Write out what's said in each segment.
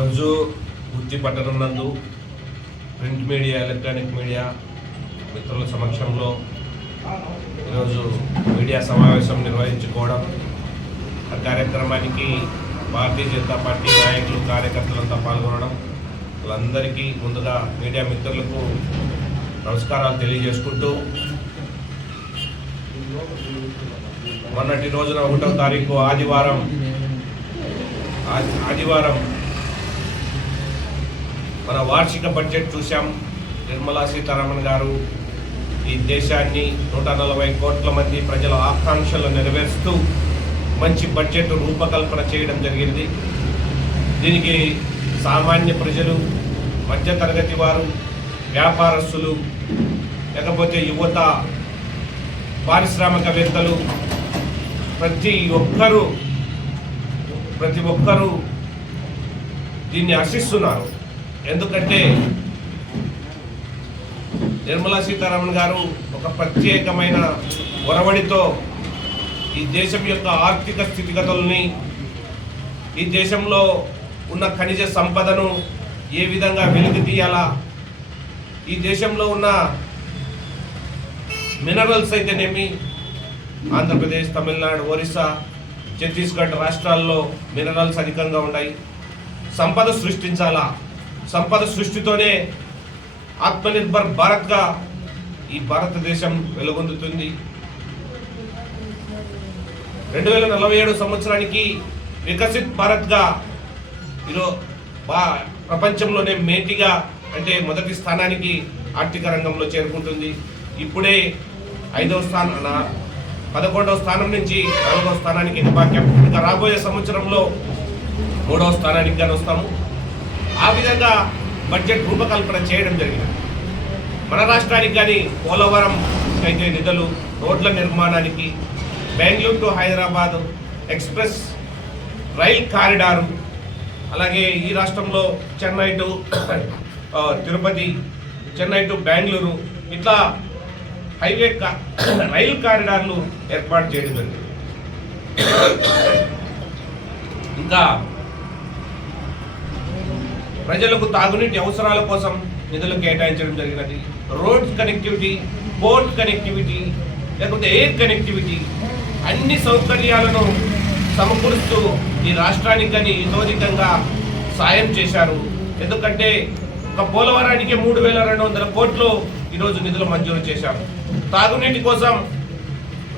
ఈరోజు వృత్తి పట్టణం నందు ప్రింట్ మీడియా ఎలక్ట్రానిక్ మీడియా మిత్రుల సమక్షంలో ఈరోజు మీడియా సమావేశం నిర్వహించుకోవడం ఆ కార్యక్రమానికి భారతీయ జనతా పార్టీ నాయకులు కార్యకర్తలంతా పాల్గొనడం వాళ్ళందరికీ ముందుగా మీడియా మిత్రులకు నమస్కారాలు తెలియజేసుకుంటూ మొన్నటి రోజున ఒకటో తారీఖు ఆదివారం ఆదివారం మన వార్షిక బడ్జెట్ చూశాం. నిర్మలా సీతారామన్ గారు ఈ దేశాన్ని నూట నలభై కోట్ల మంది ప్రజల ఆకాంక్షలు నెరవేరుస్తూ మంచి బడ్జెట్ రూపకల్పన చేయడం జరిగింది. దీనికి సామాన్య ప్రజలు మధ్యతరగతి వారు వ్యాపారస్తులు లేకపోతే యువత పారిశ్రామికవేత్తలు ప్రతి ఒక్కరూ ప్రతి ఒక్కరూ దీన్ని హర్షిస్తున్నారు ఎందుకంటే నిర్మలా సీతారామన్ గారు ఒక ప్రత్యేకమైన ఒరవడితో ఈ దేశం యొక్క ఆర్థిక స్థితిగతుల్ని ఈ దేశంలో ఉన్న ఖనిజ సంపదను ఏ విధంగా వెలికి తీయాలా ఈ దేశంలో ఉన్న మినరల్స్ అయితేనేమి ఆంధ్రప్రదేశ్ తమిళనాడు ఒరిస్సా ఛత్తీస్గఢ్ రాష్ట్రాల్లో మినరల్స్ అధికంగా ఉన్నాయి సంపద సృష్టించాలా సంపద సృష్టితోనే ఆత్మనిర్భర్ భారత్గా ఈ భారతదేశం వెలుగొందుతుంది. రెండు వేల నలభై ఏడు సంవత్సరానికి వికసిత్ భారత్గా ఈరో బా ప్రపంచంలోనే మేటిగా అంటే మొదటి స్థానానికి ఆర్థిక రంగంలో చేరుకుంటుంది. ఇప్పుడే ఐదవ స్థానం పదకొండవ స్థానం నుంచి నాలుగవ స్థానానికి ఎగబాక్యం ఇంకా రాబోయే సంవత్సరంలో మూడవ స్థానానికి కానీ వస్తాము ఆ విధంగా బడ్జెట్ రూపకల్పన చేయడం జరిగింది. మన రాష్ట్రానికి కానీ పోలవరం అయితే నిధులు రోడ్ల నిర్మాణానికి Bengaluru to Hyderabad express rail corridor అలాగే ఈ రాష్ట్రంలో చెన్నై టు తిరుపతి చెన్నై టు బెంగళూరు ఇట్లా హైవే కా రైల్ కారిడార్లు ఏర్పాటు చేయడం జరిగింది. ఇంకా ప్రజలకు తాగునీటి అవసరాల కోసం నిధులు కేటాయించడం జరిగినది. రోడ్ కనెక్టివిటీ పోర్ట్ కనెక్టివిటీ లేకపోతే ఎయిర్ కనెక్టివిటీ అన్ని సౌకర్యాలను సమకూరుస్తూ ఈ రాష్ట్రానికి కానీ ఇతోధికంగా సాయం చేశారు. ఎందుకంటే ఒక పోలవరానికి మూడు వేల రెండు వందల కోట్లు ఈరోజు నిధులు మంజూరు చేశారు. తాగునీటి కోసం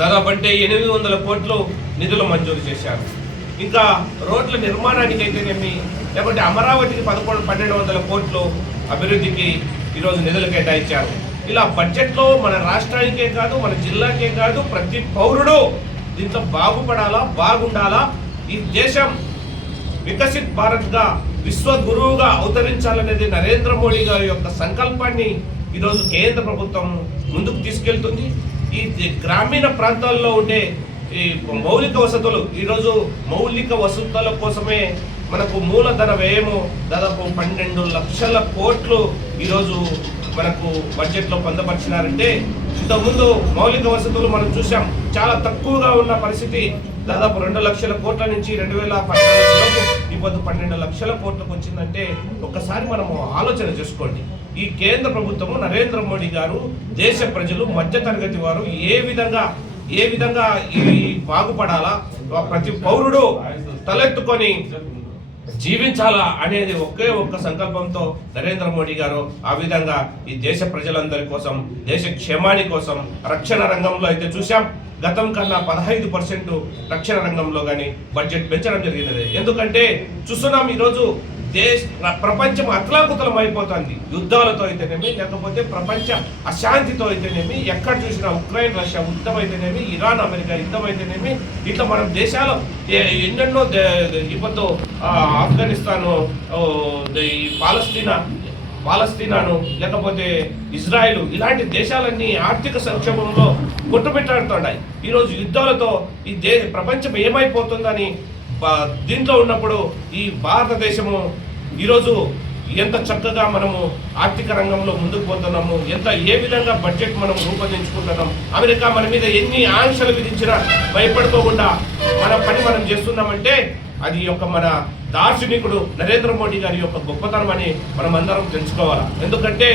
దాదాపు అంటే ఎనిమిది వందల కోట్లు నిధులు మంజూరు చేశారు. ఇంకా రోడ్ల నిర్మాణానికి అయితేనేమి లేకపోతే అమరావతికి పదకొండు పన్నెండు వందల కోట్లు అభివృద్ధికి ఈరోజు నిధులు కేటాయించారు. ఇలా బడ్జెట్లో మన రాష్ట్రానికే కాదు మన జిల్లాకే కాదు ప్రతి పౌరుడు దీంతో బాగుపడాలా బాగుండాలా? ఈ దేశం వికసిత్ భారత్గా విశ్వ గురువుగా అవతరించాలనేది నరేంద్ర మోడీ గారి యొక్క సంకల్పాన్ని ఈరోజు కేంద్ర ప్రభుత్వం ముందుకు తీసుకెళ్తుంది. ఈ గ్రామీణ ప్రాంతాల్లో ఉండే ఈ మౌలిక వసతులు ఈరోజు మౌలిక వసతుల కోసమే మనకు మూలధన వ్యయము దాదాపు పన్నెండు లక్షల కోట్లు ఈరోజు మనకు బడ్జెట్లో పొందపరిచినారంటే ఇంతకుముందు మౌలిక వసతులు మనం చూసాం చాలా తక్కువగా ఉన్న పరిస్థితి. దాదాపు రెండు లక్షల కోట్ల నుంచి రెండు వేల పద్నాలుగులోపు ఇప్పుడు పన్నెండు లక్షల కోట్లకు వచ్చిందంటే ఒక్కసారి మనము ఆలోచన చేసుకోండి. ఈ కేంద్ర ప్రభుత్వము నరేంద్ర మోడీ గారు దేశ ప్రజలు మధ్యతరగతి వారు ఏ విధంగా ఏ విధంగా ఈ బాగుపడాలా? ప్రతి పౌరుడు తలెత్తుకొని జీవించాలా అనేది ఒకే ఒక్క సంకల్పంతో నరేంద్ర మోడీ గారు ఆ విధంగా ఈ దేశ ప్రజలందరి కోసం దేశ క్షేమాని కోసం రక్షణ రంగంలో అయితే చూసాం గతం కన్నా పదహైదు పర్సెంట్ రక్షణ రంగంలో కానీ బడ్జెట్ పెంచడం జరిగినది. ఎందుకంటే చూస్తున్నాం ఈరోజు దేశ ప్రపంచం అతలాకుతలం అయిపోతుంది. యుద్ధాలతో అయితేనేమి లేకపోతే ప్రపంచ అశాంతితో అయితేనేమి ఎక్కడ చూసినా ఉక్రెయిన్ రష్యా యుద్ధం అయితేనేమి ఇరాన్ అమెరికా యుద్ధం అయితేనేమి ఇట్లా మనం దేశాలు ఏ- ఎన్నెన్నో దే- ఇప్పుడు ఆ, ఆఫ్ఘనిస్తాను ఈ పాలస్తీనా పాలస్తీనాను లేకపోతే ఇజ్రాయెల్ ఇలాంటి దేశాలన్నీ ఆర్థిక సంక్షోభంలో కొట్టుబెట్టాడుతున్నాయి. ఈరోజు యుద్ధాలతో ఈ దే ప్రపంచం ఏమైపోతుందని దీంట్లో ఉన్నప్పుడు ఈ భారతదేశము ఈరోజు ఎంత చక్కగా మనము ఆర్థిక రంగంలో ముందుకు పోతున్నాము ఎంత ఏ విధంగా బడ్జెట్ మనం రూపొందించుకుంటున్నాం అమెరికా మన మీద ఎన్ని ఆంక్షలు విధించినా భయపడుకోకుండా మన పని మనం చేస్తున్నామంటే అది ఒక మన దార్శనికుడు నరేంద్ర మోడీ గారి యొక్క గొప్పతనం అని మనం అందరం తెలుసుకోవాలి? ఎందుకంటే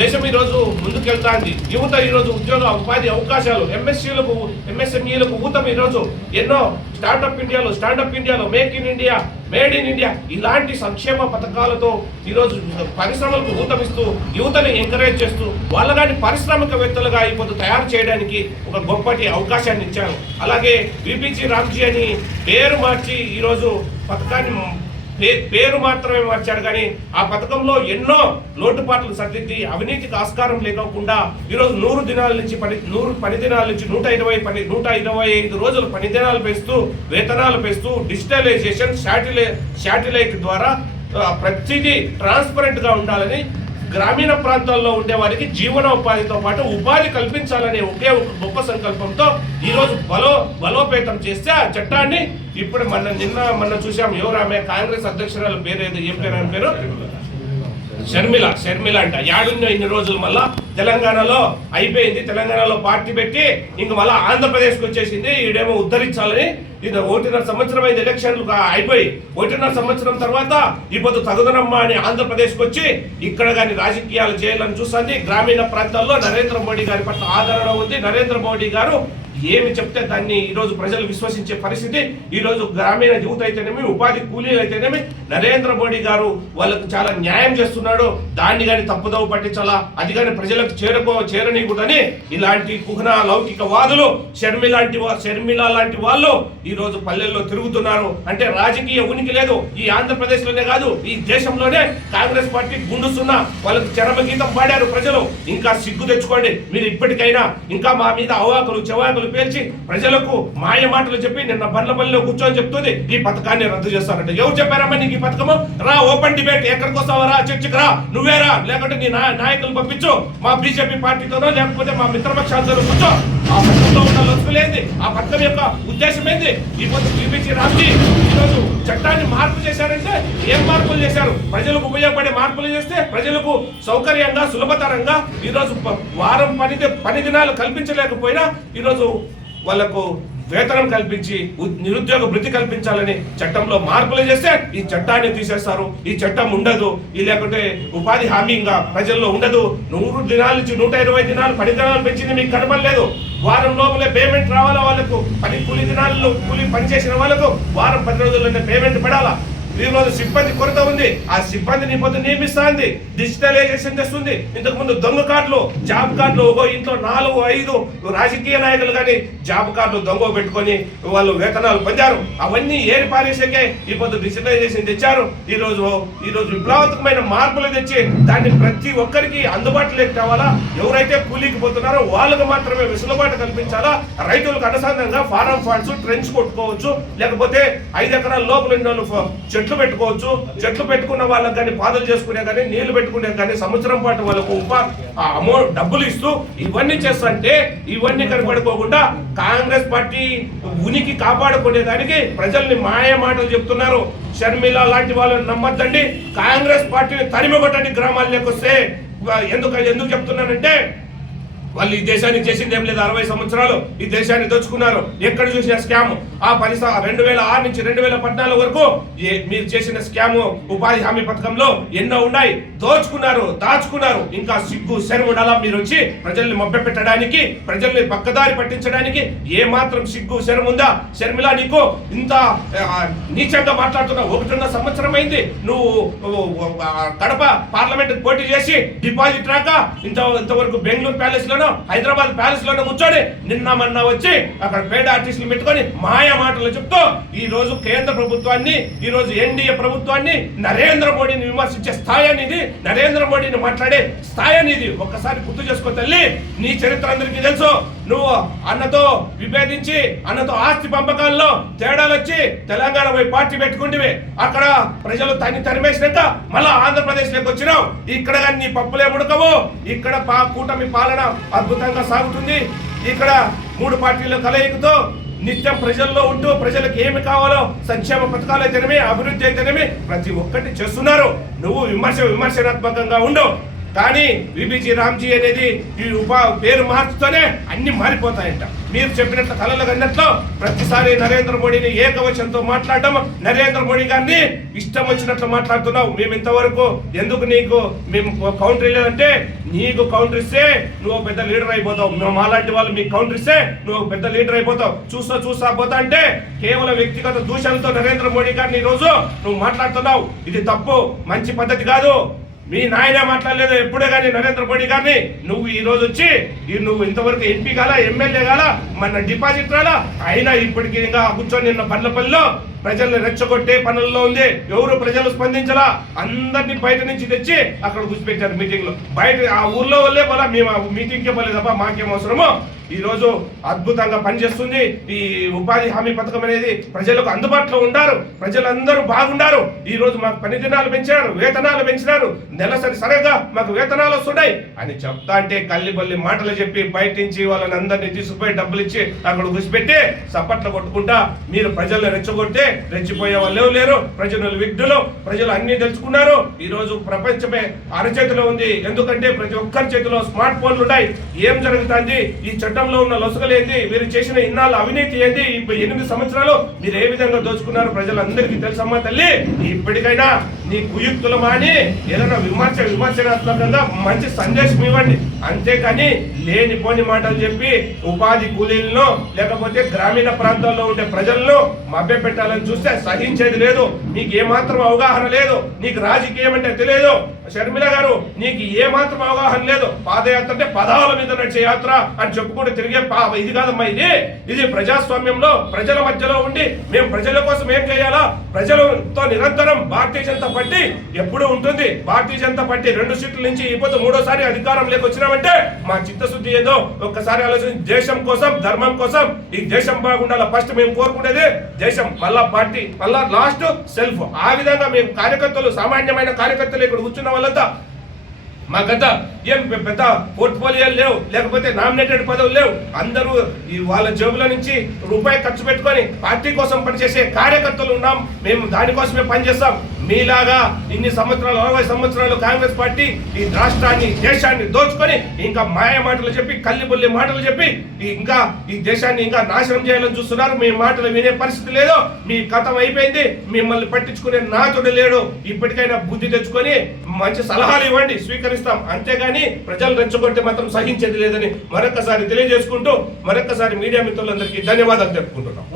దేశం ఈరోజు ముందుకెళ్తాంది. యువత ఈరోజు ఉద్యోగ ఉపాధి అవకాశాలు ఎంఎస్సీలకు ఎంఎస్ఎంఈలకు ఊతం ఈరోజు. ఎన్నో స్టార్టప్ ఇండియాలో స్టాండప్ ఇండియాలో make in India made in India ఇలాంటి సంక్షేమ పథకాలతో ఈరోజు పరిశ్రమలకు ఊతమిస్తూ యువతని ఎంకరేజ్ చేస్తూ వాళ్ళని పారిశ్రామికవేత్తలుగా ఇప్పుడు తయారు చేయడానికి ఒక గొప్పటి అవకాశాన్ని ఇచ్చారు. అలాగే విపిజి రామ్జీ అని పేరు మార్చి ఈరోజు పథకాన్ని పేరు మాత్రమే మార్చాడు. కానీ ఆ పథకంలో ఎన్నో లోటుపాట్లు సరిదిద్ది అవినీతికి ఆస్కారం లేకోకుండా ఈరోజు నూరు దినాల నుంచి పని నూరు పని దినాల నుంచి నూట ఇరవై పని నూట ఇరవై ఐదు రోజులు పని దినాలు పెంచుతూ వేతనాలు పెంచుతూ డిజిటలైజేషన్ శాటిలై శాటిలైట్ ద్వారా ప్రతిదీ ట్రాన్స్పరెంట్గా ఉండాలని గ్రామీణ ప్రాంతాల్లో ఉండే వారికి జీవనోపాధితో పాటు ఉపాధి కల్పించాలనే ఒకే ఒక గొప్ప సంకల్పంతో ఈరోజు బలో బలోపేతం చేస్తే ఆ చట్టాన్ని ఇప్పుడు మన నిన్న మొన్న చూసాం ఎవరు ఆమె? కాంగ్రెస్ అధ్యక్షురాలు పేరు ఏదో ఏం పేరు? పేరు? షర్మిల షర్మిల అంట. యాడున్న ఇన్ని రోజులు మళ్ళా తెలంగాణలో అయిపోయింది. తెలంగాణలో పార్టీ పెట్టి ఇంక మళ్ళా ఆంధ్రప్రదేశ్కి వచ్చేసింది. ఈడేమో ఉద్ధరించాలని ఇది ఒకటిన్నర సంవత్సరం అయింది ఎలక్షన్లు అయిపోయి ఒకటిన్నర సంవత్సరం తర్వాత ఇప్పుడు తగుదనమ్మ అని ఆంధ్రప్రదేశ్కి వచ్చి ఇక్కడ కానీ రాజకీయాలు చేయాలని చూస్తుంది గ్రామీణ ప్రాంతాల్లో నరేంద్ర మోడీ గారి పట్ల ఆదరణ ఉంది. నరేంద్ర మోడీ గారు ఏమి చెప్తే దాన్ని ఈరోజు ప్రజలు విశ్వసించే పరిస్థితి. ఈ రోజు గ్రామీణ యువత అయితేనేమి ఉపాధి కూలీలు అయితేనేమి నరేంద్ర మోడీ గారు వాళ్ళకు చాలా న్యాయం చేస్తున్నాడు. దాన్ని కానీ తప్పుదవ పట్టించాలా? అది కానీ ప్రజలకు చేరుకో చేరనీయకూడదని ఇలాంటి కుహన లౌకిక వాదులు షర్మి లాంటి షర్మిల లాంటి వాళ్ళు ఈ రోజు పల్లెల్లో తిరుగుతున్నారు అంటే రాజకీయ ఉనికి లేదు. ఈ ఆంధ్రప్రదేశ్లోనే కాదు ఈ దేశంలోనే కాంగ్రెస్ పార్టీ గుండుస్తున్న వాళ్ళకు చరమ గీతం పాడారు ప్రజలు. ఇంకా సిగ్గు తెచ్చుకోండి. మీరు ఇప్పటికైనా ఇంకా మా మీద అవాకులు చెవాకులు పేల్చి ప్రజలకు మాయ మాటలు చెప్పి నిన్న బండ్లపల్లిలో కూర్చొని చెప్తుంది ఈ పథకాన్ని రద్దు చేస్తారంటే. ఎవరు చెప్పారమ్మా నీకు ఈ పథకము? రా ఓపెన్ డిబేట్ ఎక్కడికి వస్తావా? రా చర్చకు రా. నువ్వే రా. లేకుంటే నీ నా- నాయకులు పంపించు. మా బీజేపీ పార్టీతోనో లేకపోతే మా మిత్రపక్షాలతో కూర్చో. పథకంలో ఉన్న లొసుకులేంది ఆ పథకం యొక్క ఉద్దేశం ఏంది? ఈ పొద్దు రాసి రామ్జీ ఈరోజు చట్టాన్ని మార్పు చేశారంటే ఏం మార్పులు చేశారు? ప్రజలకు ఉపయోగపడే మార్పులు చేస్తే ప్రజలకు సౌకర్యంగా సులభతరంగా ఈరోజు వారం పని పని దినాలు కల్పించలేకపోయినా ఈరోజు వాళ్ళకు వేతనం కల్పించి నిరుద్యోగ వృత్తి కల్పించాలని చట్టంలో మార్పులు చేస్తే ఈ చట్టాన్ని తీసేస్తారు. ఈ చట్టం ఉండదు. ఈ లేకుంటే ఉపాధి హామీ ఇంకా ప్రజల్లో ఉండదు. నూరు దినాల నుంచి నూట ఇరవై దినాలు పని దినాలు పెంచింది మీకు కనపడలేదు. వారం లోపలే పేమెంట్ రావాలా వాళ్ళకు? పని కూలి దినాల్లో కూలి పని చేసిన వాళ్ళకు వారం పది రోజుల్లోనే పేమెంట్ పడాలా? ఈ రోజు సిబ్బంది కొరత ఉంది. ఆ సిబ్బందిని పొద్దు నియమిస్తాంది. డిజిటలైజేషన్ చేస్తుంది. ఇంతకు ముందు దొంగ కార్డులు జాబ్ కార్డులు ఒక ఇంట్లో నాలుగు ఐదు రాజకీయ నాయకులు కానీ జాబ్ కార్డులు దొంగ పెట్టుకొని వాళ్ళు వేతనాలు పొందారు. అవన్నీ ఏరి పారేసాకే ఈ పొద్దు డిజిటలైజేషన్ తెచ్చారు. ఈ రోజు ఈ రోజు విప్లవాత్మకమైన మార్పులు తెచ్చి దాన్ని ప్రతి ఒక్కరికి అందుబాటులోకి తేవాలా ఎవరైతే కూలీకి పోతున్నారో వాళ్ళకు మాత్రమే వెసులుబాటు కల్పించాలా? రైతులకు అనుసంధానంగా ఫారం ఫండ్స్ ట్రెంచ్ కొట్టుకోవచ్చు. లేకపోతే ఐదు ఎకరాల లోపల ఉన్న వాళ్ళు చెట్లు పెట్టుకోవచ్చు. చెట్లు పెట్టుకున్న వాళ్ళకి కానీ పాదలు చేసుకునే కానీ నీళ్ళు పెట్టుకునే కానీ సంవత్సరం పాటు వాళ్ళకు ఉపా అమౌంట్ డబ్బులు ఇస్తూ ఇవన్నీ చేస్తుంటే ఇవన్నీ కనపడుకోకుండా కాంగ్రెస్ పార్టీ ఉనికి కాపాడుకునే దానికి ప్రజల్ని మాయ మాటలు చెప్తున్నారు. షర్మిల లాంటి వాళ్ళని నమ్మద్దండి. కాంగ్రెస్ పార్టీని తరిమికొట్టండి గ్రామాల్లోకి వస్తే. ఎందుకు ఎందుకు చెప్తున్నానంటే వాళ్ళు ఈ దేశానికి చేసింది ఏం లేదు. అరవై సంవత్సరాలు ఈ దేశాన్ని దోచుకున్నారు. ఎక్కడ చూసిన స్కామ్. ఆ పది రెండు వేల ఆరు నుంచి రెండు వేల పద్నాలుగు వరకు మీరు చేసిన స్కామ్ ఉపాధి హామీ పథకంలో ఎన్నో ఉన్నాయి. దోచుకున్నారు దాచుకున్నారు. ఇంకా సిగ్గు శరముడలా మీరు వచ్చి ప్రజల్ని మభ్య పెట్టడానికి ప్రజల్ని పక్కదారి పట్టించడానికి ఏ మాత్రం సిగ్గు శరముందా శర్మిల నీకు ఇంత నీచంగా మాట్లాడుతున్న ఒకటిన్నర సంవత్సరం అయింది. నువ్వు కడప పార్లమెంట్ పోటీ చేసి డిపాజిట్ రాక ఇంత ఇంతవరకు బెంగళూరు ప్యాలెస్ లోనో హైదరాబాద్ ప్యాలెస్లోనే ముచ్చోడి నిన్న మొన్న వచ్చి అక్కడ పేద ఆర్టిస్టులు పెట్టుకొని మాయ మాటలు చెప్తూ ఈ రోజు కేంద్ర ప్రభుత్వాన్ని ఈ రోజు ఎన్డీఏ ప్రభుత్వాన్ని నరేంద్ర మోడీని విమర్శించే స్థాయి అనేది నరేంద్ర మోడీని మాట్లాడే స్థాయి అనేది ఒక్కసారి గుర్తు చేసుకో తల్లి. నీ చరిత్ర అందరికీ తెలుసు. నువ్వు అన్నతో విభేదించి అన్నతో ఆస్తి పంపకాల్లో తేడాలు వచ్చి తెలంగాణ పోయి పార్టీ పెట్టుకుంటే అక్కడ ప్రజలు తన్ని తరిమేసినాక మళ్ళా ఆంధ్రప్రదేశ్లోకి వచ్చినావు. ఇక్కడ కానీ నీ పప్పులే ముడకవు. ఇక్కడ పా కూటమి పాలన అద్భుతంగా సాగుతుంది. ఇక్కడ మూడు పార్టీల కలయికతో నిత్యం ప్రజల్లో ఉంటూ ప్రజలకు ఏమి కావాలో సంక్షేమ పథకాలు అయితేనేమి అభివృద్ధి అయితేనేమి ప్రతి ఒక్కటి చేస్తున్నారు. నువ్వు విమర్శ విమర్శనాత్మకంగా ఉండవు. కానీ విబిజీ రామ్జీ అనేది ఈ ఉపా పేరు మార్చుతూనే అన్ని మారిపోతాయంట. మీరు చెప్పినట్లు కళలు కన్నట్లు ప్రతిసారి నరేంద్ర మోడీని ఏకవచనంతో మాట్లాడడం. నరేంద్ర మోడీ గారిని ఇష్టం వచ్చినట్లు మాట్లాడుతున్నావు. మేము ఇంతవరకు ఎందుకు నీకు మేము కౌంటర్ లేదంటే నీకు కౌంటర్ ఇస్తే నువ్వు పెద్ద లీడర్ అయిపోతావు. మేము అలాంటి వాళ్ళు మీకు కౌంటర్ ఇస్తే నువ్వు పెద్ద లీడర్ అయిపోతావు. చూస్తా చూస్తా పోతా అంటే కేవలం వ్యక్తిగత దూషణలతో నరేంద్ర మోడీ గారిని ఈ రోజు నువ్వు మాట్లాడుతున్నావు. ఇది తప్పు మంచి పద్ధతి కాదు. మీ నాయన మాట్లాడలేదు ఎప్పుడే కానీ నరేంద్ర మోడీ గారిని. నువ్వు ఈ రోజు వచ్చి ఈ నువ్వు ఇంతవరకు ఎంపీ కాలా ఎమ్మెల్యే కాలా మన డిపాజిట్ రాలా? అయినా ఇప్పటికీ ఇంకా కూర్చొని నిన్న బండ్లపల్లిలో ప్రజల్ని రెచ్చగొట్టే పనుల్లో ఉంది. ఎవరు ప్రజలు స్పందించలా? అందరినీ బయట నుంచి తెచ్చి అక్కడ కూర్చిపెట్టారు మీటింగ్లో బయట ఆ ఊర్లో వాళ్ళే పోలా మేము ఆ మీటింగ్ కే తప్ప మాకేం అవసరమో. ఈరోజు అద్భుతంగా పనిచేస్తుంది. ఈ ఉపాధి హామీ పథకం అనేది ప్రజలకు అందుబాటులో ఉండారు. ప్రజలందరూ బాగుండారు. ఈ రోజు మాకు పని దినాలు పెంచారు వేతనాలు పెంచినారు. నెలసరి సరిగా మాకు వేతనాలు వస్తున్నాయి అని చెప్తా అంటే కల్లిబల్లి మాటలు చెప్పి బయట నుంచి వాళ్ళని అందరినీ తీసుకుపోయి డబ్బులు ఇచ్చి అక్కడ కూర్చిపెట్టి సప్పట్లు కొట్టుకుంటా మీరు ప్రజల్ని రెచ్చగొడితే రెచ్చిపోయే వాళ్ళు లేరు. ప్రజలు విఘ్నులు. ప్రజలు అన్ని తెలుసుకున్నారు. ఈ రోజు ప్రపంచమే అరచేతిలో ఉంది. ఎందుకంటే ప్రతి ఒక్కరి చేతిలో స్మార్ట్ ఫోన్లు ఉన్నాయి. ఏం జరుగుతుంది? ఈ చట్టంలో ఉన్న లొసగలు ఏంది? వీరు చేసిన ఇన్నాళ్ళు అవినీతి ఏంది? ఇప్పుడు ఎనిమిది సంవత్సరాలు మీరు ఏ విధంగా దోచుకున్నారు? ప్రజలందరికీ తెలుసమ్మా తల్లి. ఇప్పటికైనా నీ కుయుక్తులు మాని ఏదైనా విమర్శ విమర్శనాత్మకంగా మంచి సందేశం ఇవ్వండి. అంతేకాని లేనిపోని మాటలు చెప్పి ఉపాధి కూలీలను లేకపోతే గ్రామీణ ప్రాంతాల్లో ఉండే ప్రజలను మభ్య పెట్టాలని చూస్తే సహించేది లేదు. నీకు ఏమాత్రం అవగాహన లేదు. నీకు రాజకీయం అంటే తెలియదు. షర్మిల గారు నీకు ఏమాత్రం అవగాహన లేదు. పాదయాత్ర అంటే పదాల మీద నడిచే యాత్ర అని చెప్పుకుంటూ తిరిగే పా ఇది కాదమ్మా ఇది. ఇది ప్రజాస్వామ్యంలో ప్రజల మధ్యలో ఉండి మేము ప్రజల కోసం ఏం చేయాలా? ప్రజలతో నిరంతరం భారతీయ జనతా పార్టీ ఎప్పుడు ఉంటుంది. భారతీయ జనతా పార్టీ రెండు సీట్ల నుంచి ఇప్పుడు మూడోసారి అధికారం లేకొచ్చినా వచ్చినామంటే మా చిత్తశుద్ధి ఏదో? ఒక్కసారి ఆలోచించి దేశం కోసం ధర్మం కోసం ఈ దేశం బాగుండాలి? ఫస్ట్ మేము కోరుకునేది దేశం మళ్ళా పార్టీ మళ్ళా లాస్ట్ సెల్ఫ్ ఆ విధంగా మేము కార్యకర్తలు సామాన్యమైన కార్యకర్తలు ఇక్కడ కూర్చున్న వాళ్ళంతా మా గత ఏం పెద్ద పోర్ట్ఫోలియోలు లేవు. లేకపోతే నామినేటెడ్ పదవులు లేవు. అందరూ ఈ వాళ్ళ జేబుల నుంచి రూపాయి ఖర్చు పెట్టుకొని పార్టీ కోసం పనిచేసే కార్యకర్తలు ఉన్నాం. మేము దానికోసమే పనిచేస్తాం. మీలాగా ఇన్ని సంవత్సరాలు అరవై సంవత్సరాలు కాంగ్రెస్ పార్టీ ఈ రాష్ట్రాన్ని దేశాన్ని దోచుకొని ఇంకా మాయ మాటలు చెప్పి కల్లిబుల్లి మాటలు చెప్పి ఇంకా ఈ దేశాన్ని ఇంకా నాశనం చేయాలని చూస్తున్నారు. మీ మాటలు వినే పరిస్థితి లేదు. మీ గతం అయిపోయింది. మిమ్మల్ని పట్టించుకునే నాతుడు లేడు. ఇప్పటికైనా బుద్ధి తెచ్చుకొని మంచి సలహాలు ఇవ్వండి. స్వీకరిస్తాం అంతేగాని ప్రజలు రెచ్చగొట్టి మాత్రం సహించేది లేదని మరొకసారి తెలియజేసుకుంటూ మరొకసారి మీడియా మిత్రులందరికీ ధన్యవాదాలు తెలుపుకుంటున్నాం.